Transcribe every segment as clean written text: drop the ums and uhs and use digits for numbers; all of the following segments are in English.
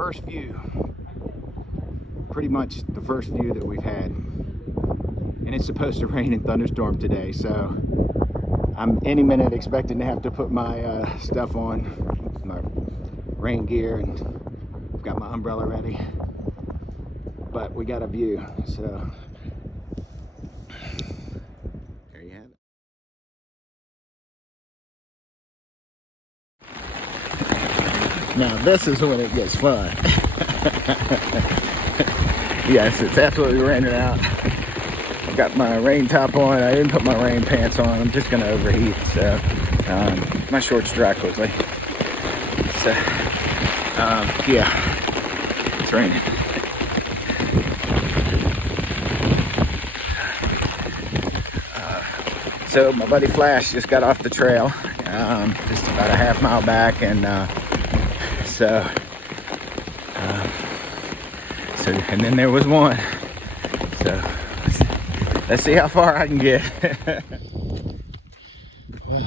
first view, pretty much the first view that we've had. And it's supposed to rain and thunderstorm today, so I'm any minute expecting to have to put my stuff on, my rain gear, and I've got my umbrella ready. But we got a view, so there you have it. Now this is when it gets fun. Yes, it's absolutely raining out. I got my rain top on. I didn't put my rain pants on. I'm just gonna overheat, so my shorts dry quickly. So yeah, it's raining. So my buddy Flash just got off the trail, just about a half mile back, and and then there was one. So let's see how far I can get. Well,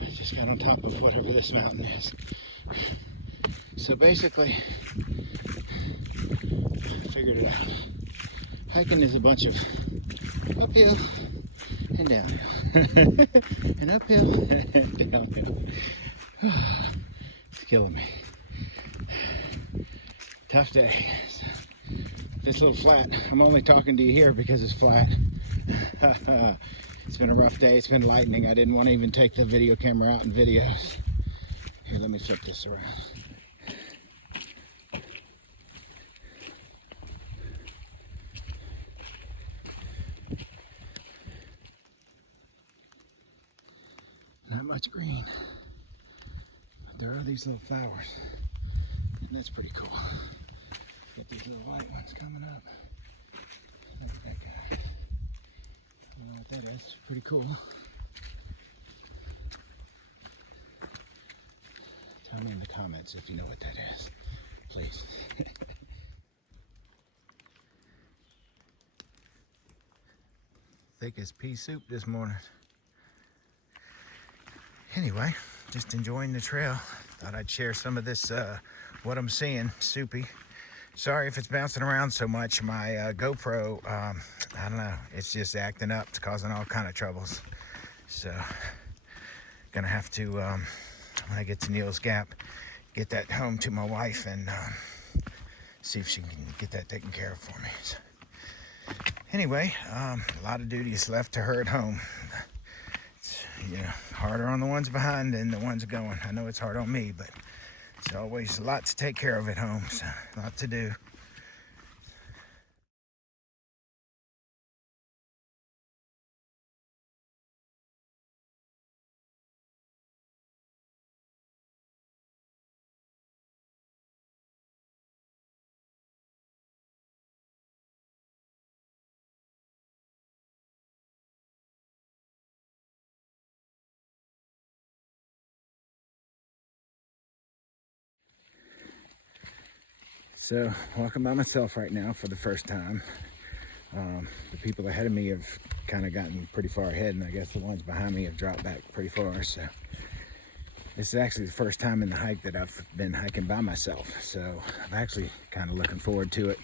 I just got on top of whatever this mountain is. So basically, I figured it out. Hiking is a bunch of uphill and downhill, and uphill and downhill. It's killing me. Tough day. This little flat. I'm only talking to you here because it's flat. It's been a rough day. It's been lightning. I didn't want to even take the video camera out in videos. Here, let me flip this around. Not much green, but there are these little flowers, and that's pretty cool. Got these little white ones coming up. Look at that guy. I don't know what that is. Pretty cool. Tell me in the comments if you know what that is, please. Thick as pea soup this morning. Anyway, just enjoying the trail. Thought I'd share some of this, what I'm seeing, soupy. Sorry if it's bouncing around so much. My GoPro, I don't know, it's just acting up. It's causing all kind of troubles. So, gonna have to, when I get to Neil's Gap, get that home to my wife and see if she can get that taken care of for me. So, anyway, a lot of duties left to her at home. Harder on the ones behind than the ones going. I know it's hard on me, but it's always a lot to take care of at home, so a lot to do. So, walking by myself right now for the first time. The people ahead of me have kind of gotten pretty far ahead, and I guess the ones behind me have dropped back pretty far. So, this is actually the first time in the hike that I've been hiking by myself. So, I'm actually kind of looking forward to it,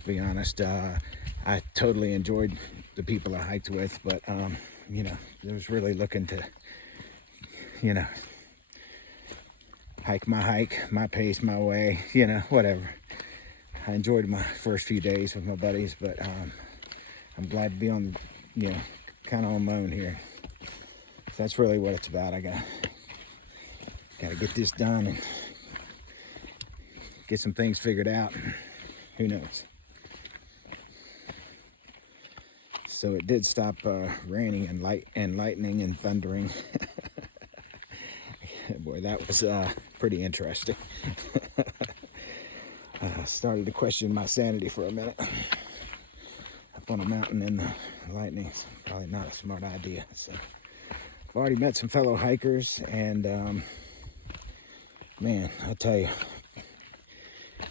to be honest. I totally enjoyed the people I hiked with, but, I was really looking to, hike, my pace, my way, whatever. I enjoyed my first few days with my buddies, but I'm glad to be on, kind of on my own here. So that's really what it's about. I gotta get this done and get some things figured out. Who knows? So it did stop raining and lightning and thundering. Boy, that was pretty interesting. I started to question my sanity for a minute. Up on a mountain in the lightning's probably not a smart idea. So I've already met some fellow hikers, and man, I tell you,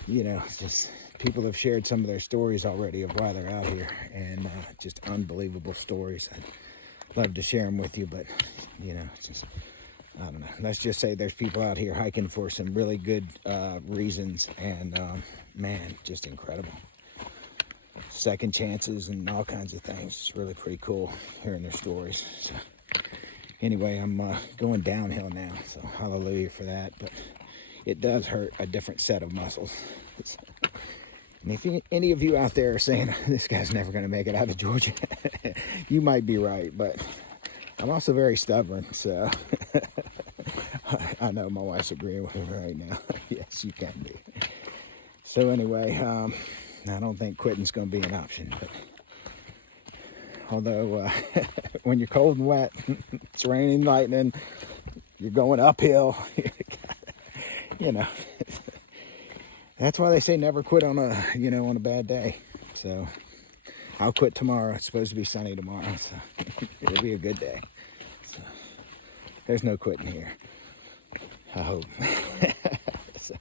it's just people have shared some of their stories already of why they're out here, and just unbelievable stories. I'd love to share them with you, but it's just I don't know. Let's just say there's people out here hiking for some really good reasons, and man, just incredible. Second chances and all kinds of things. It's really pretty cool hearing their stories. So anyway, I'm going downhill now, so hallelujah for that. But it does hurt a different set of muscles. And if any of you out there are saying this guy's never going to make it out of Georgia, you might be right, but I'm also very stubborn, so I know my wife's agreeing with me right now. Yes, you can be. So anyway, I don't think quitting's going to be an option, but although when you're cold and wet, it's raining, lightning, you're going uphill, you know, that's why they say never quit on on a bad day. So I'll quit tomorrow. It's supposed to be sunny tomorrow, so it'll be a good day. So there's no quitting here, I hope. So,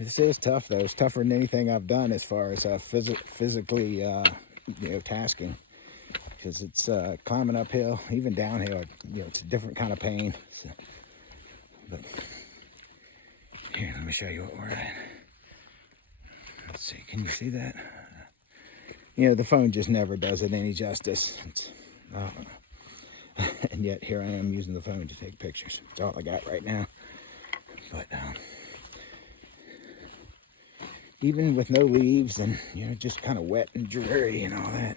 this is tough, though. It's tougher than anything I've done as far as physically, tasking. Because it's climbing uphill, even downhill. It's a different kind of pain. So, but here, let me show you what we're at. Let's see. Can you see that? The phone just never does it any justice. And yet here I am using the phone to take pictures. That's all I got right now. But even with no leaves and just kind of wet and dreary and all that,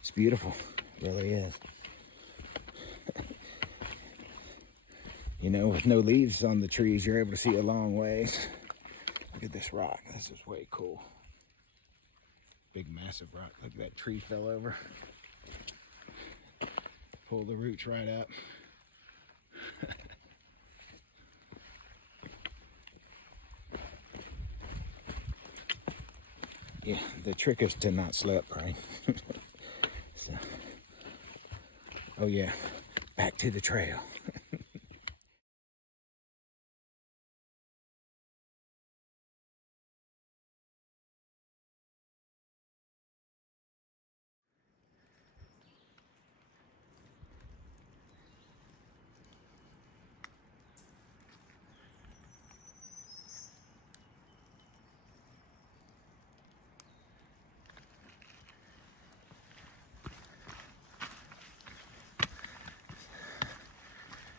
it's beautiful. It really is. With no leaves on the trees, you're able to see a long ways. Look at this rock. This is way cool. Big, massive rock. Look at that tree fell over. Pull the roots right up. Yeah, the trick is to not slip, right? So, oh yeah, back to the trail.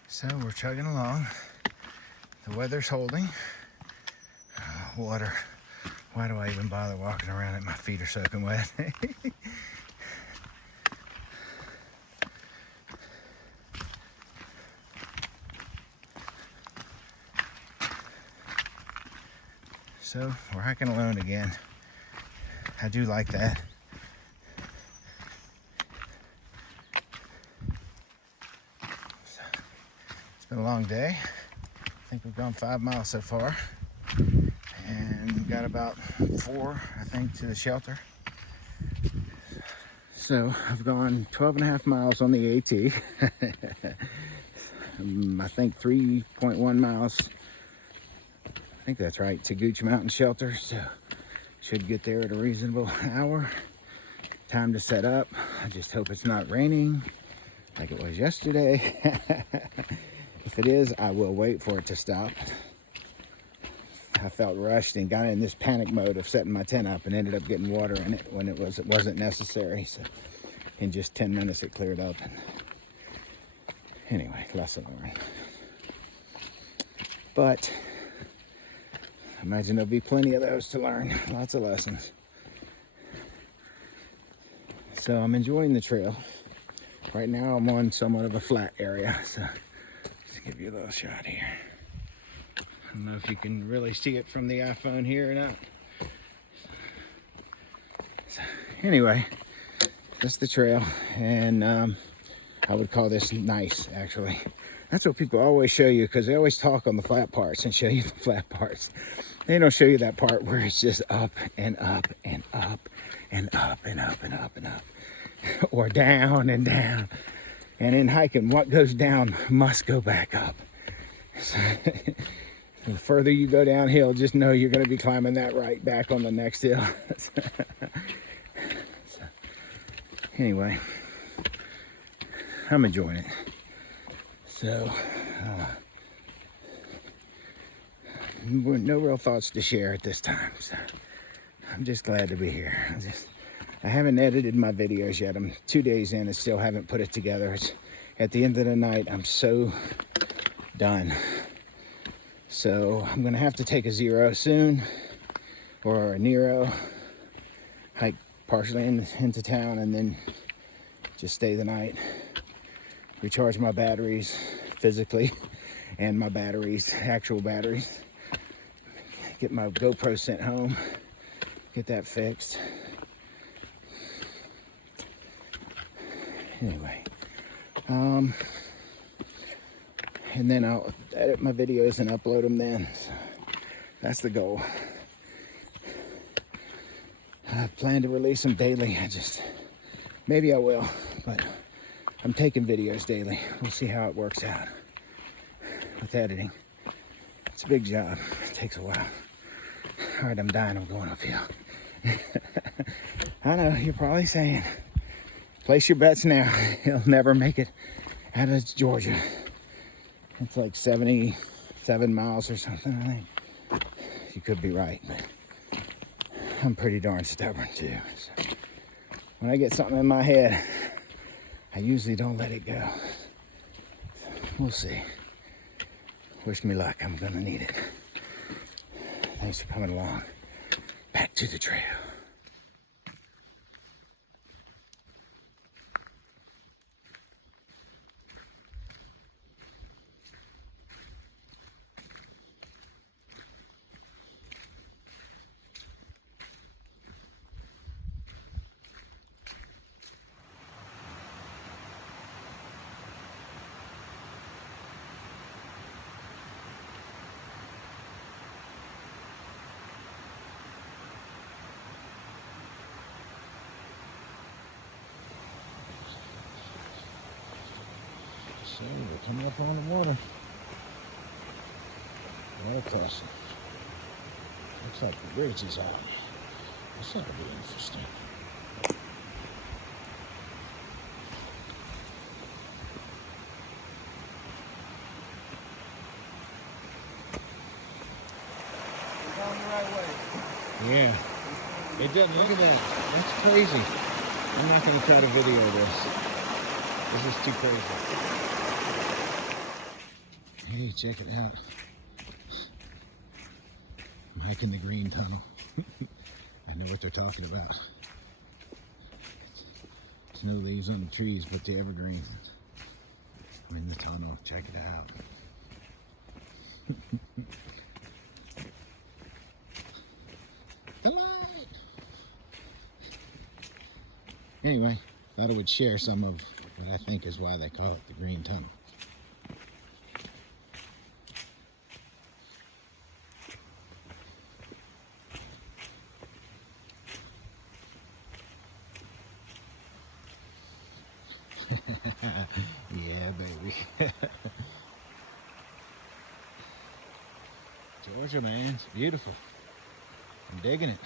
So we're chugging along. The weather's holding. Water. Why do I even bother walking around it? My feet are soaking wet. So we're hiking alone again. I do like that. It's been a long day. I think we've gone 5 miles so far. And we've got about 4, I think, to the shelter. So I've gone 12 and a half miles on the AT. I think 3.1 miles. I think that's right, to Gooch Mountain Shelter. So should get there at a reasonable hour. Time to set up. I just hope it's not raining like it was yesterday. If it is, I will wait for it to stop. I felt rushed and got in this panic mode of setting my tent up and ended up getting water in it when it wasn't necessary. So in just 10 minutes it cleared up. And anyway, lesson learned. But I imagine there'll be plenty of those to learn. Lots of lessons. So I'm enjoying the trail. Right now I'm on somewhat of a flat area. So let's give you a little shot here. I don't know if you can really see it from the iPhone here or not. So anyway, that's the trail. And I would call this nice, actually. That's what people always show you, because they always talk on the flat parts and show you the flat parts. They don't show you that part where it's just up and up and up and up and up and up and up. Or down and down. And in hiking, what goes down must go back up. So, the further you go downhill, just know you're going to be climbing that right back on the next hill. So, anyway, I'm enjoying it. So, no real thoughts to share at this time. So I'm just glad to be here. I haven't edited my videos yet. I'm 2 days in and still haven't put it together. It's at the end of the night, I'm so done. So I'm gonna have to take a zero soon, or a Nero, hike partially into town, and then just stay the night, recharge my batteries physically, and my batteries, actual batteries, get my GoPro sent home, get that fixed. Anyway, and then I'll edit my videos and upload them then. So that's the goal. I plan to release them daily. Maybe I will, but I'm taking videos daily. We'll see how it works out with editing. It's a big job. It takes a while. All right, I'm dying. I'm going uphill. I know, you're probably saying, place your bets now. He'll never make it out of Georgia. It's like 77 miles or something, I think. You could be right, but I'm pretty darn stubborn too. So when I get something in my head, I usually don't let it go. We'll see. Wish me luck. I'm gonna need it. Thanks for coming along. Back to the trail. So we're coming up on the water. Water crossing. Looks like the bridge is out. This ought to be interesting. We're going the right way. Yeah. It doesn't. Look at that. That's crazy. I'm not going to try to video this. This is too crazy. Hey, check it out. I'm hiking the green tunnel. I know what they're talking about. There's no leaves on the trees, but the evergreens. We're in the tunnel. Check it out. The light! Anyway, thought I would share some of what I think is why they call it the green tunnel. Yeah, baby. Georgia, man, it's beautiful. I'm digging it.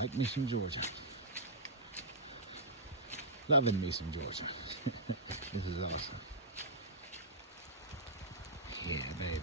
Like me some Georgia. Loving me some Georgia. This is awesome. Yeah, baby.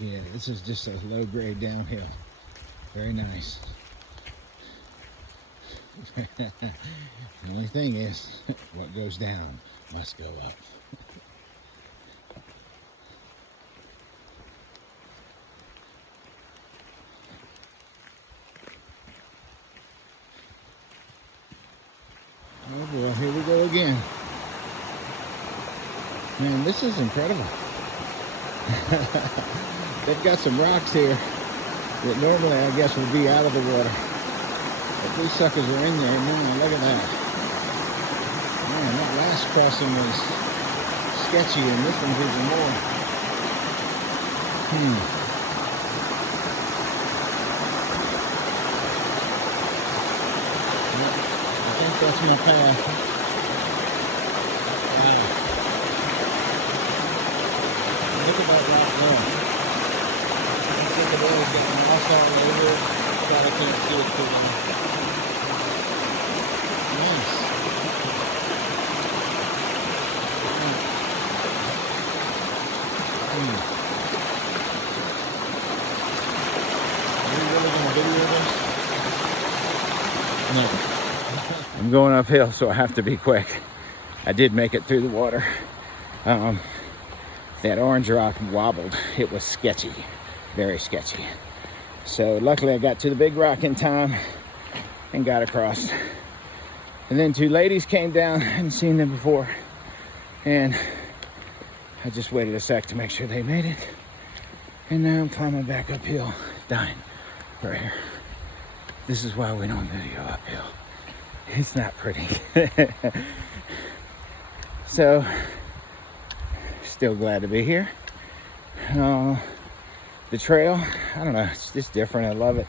Yeah, this is just a low grade downhill. Very nice. The only thing is, what goes down must go up. Oh boy, here we go again. Man, this is incredible. They've got some rocks here that normally I guess would be out of the water. But these suckers are in there. Man, look at that. Man, that last crossing was sketchy, and this one's even more. national path. Wow. Look at that rock there. You can see the wheels getting moss all over it, but I can't see it too well. Nice. Are you really going to video this? No. I'm going uphill, so I have to be quick. I did make it through the water. That orange rock wobbled. It was sketchy, very sketchy. So luckily I got to the big rock in time and got across. And then two ladies came down. I hadn't seen them before. And I just waited a sec to make sure they made it. And now I'm climbing back uphill, dying for air. This is why we don't video uphill. It's not pretty. So, still glad to be here. The trail, I don't know, it's just different. I love it.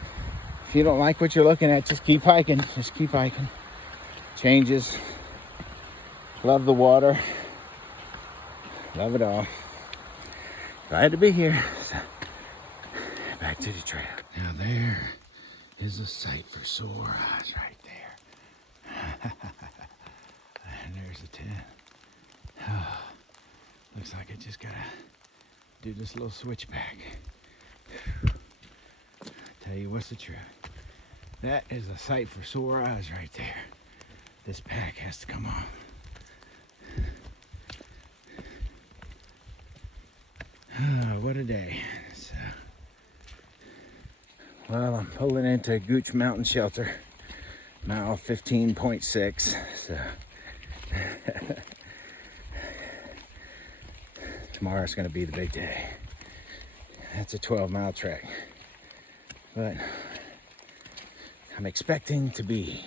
If you don't like what you're looking at, just keep hiking. Just keep hiking. Changes. Love the water. Love it all. Glad to be here. So, back to the trail. Now there is a sight for sore eyes right there. And there's the 10. Oh, looks like I just gotta do this little switchback. Tell you what's the truth. That is a sight for sore eyes right there. This pack has to come off. Oh, what a day. So, well, I'm pulling into Gooch Mountain Shelter, mile 15.6. So tomorrow's going to be the big day. That's a 12-mile trek. But I'm expecting to be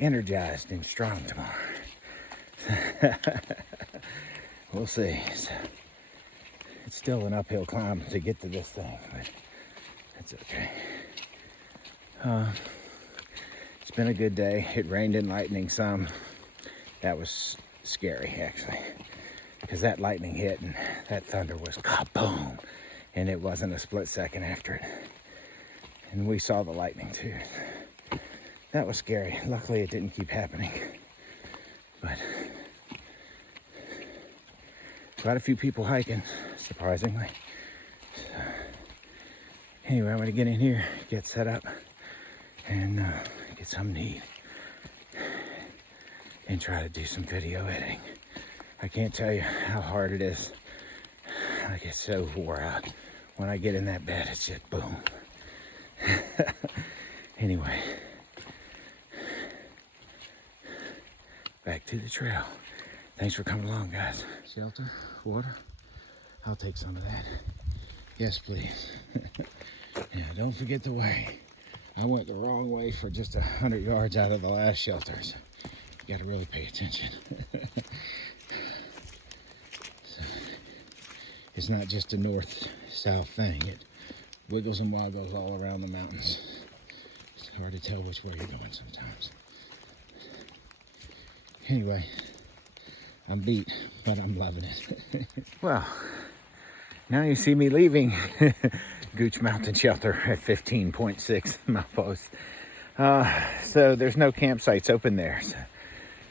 energized and strong tomorrow. We'll see. It's still an uphill climb to get to this thing, but that's okay. It's been a good day. It rained and lightning some. That was scary, actually, because that lightning hit and that thunder was kaboom, and it wasn't a split second after it. And we saw the lightning too. That was scary. Luckily, it didn't keep happening, but quite a few people hiking, surprisingly. So, anyway, I'm gonna get in here, get set up, and get something to eat, and try to do some video editing. I can't tell you how hard it is. I get so wore out. When I get in that bed, it's just boom. Anyway, back to the trail. Thanks for coming along, guys. Shelter, water, I'll take some of that. Yes, please. Yeah, don't forget the way. I went the wrong way for just 100 yards out of the last shelter, so you gotta really pay attention. So, it's not just a north-south thing. It wiggles and woggles all around the mountains. It's hard to tell which way you're going sometimes. Anyway, I'm beat, but I'm loving it. Well, now you see me leaving Gooch Mountain Shelter at 15.6 mileposts. So there's no campsites open there. So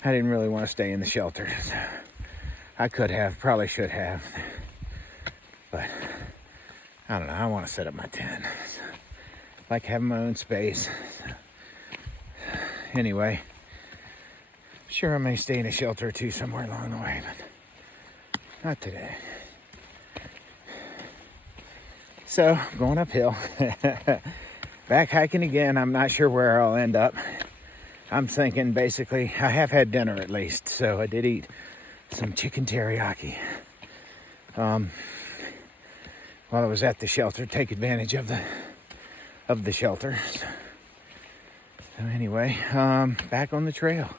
I didn't really want to stay in the shelter. So I could have, probably should have. But I don't know, I want to set up my tent. So, like having my own space. So, anyway, sure I may stay in a shelter or two somewhere along the way, but not today. So, going uphill. Back hiking again. I'm not sure where I'll end up. I'm thinking basically, I have had dinner at least, so I did eat some chicken teriyaki. While I was at the shelter, take advantage of the shelter. So anyway, back on the trail.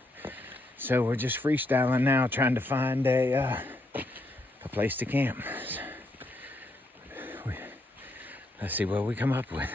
So we're just freestyling now, trying to find a place to camp. So let's see what we come up with.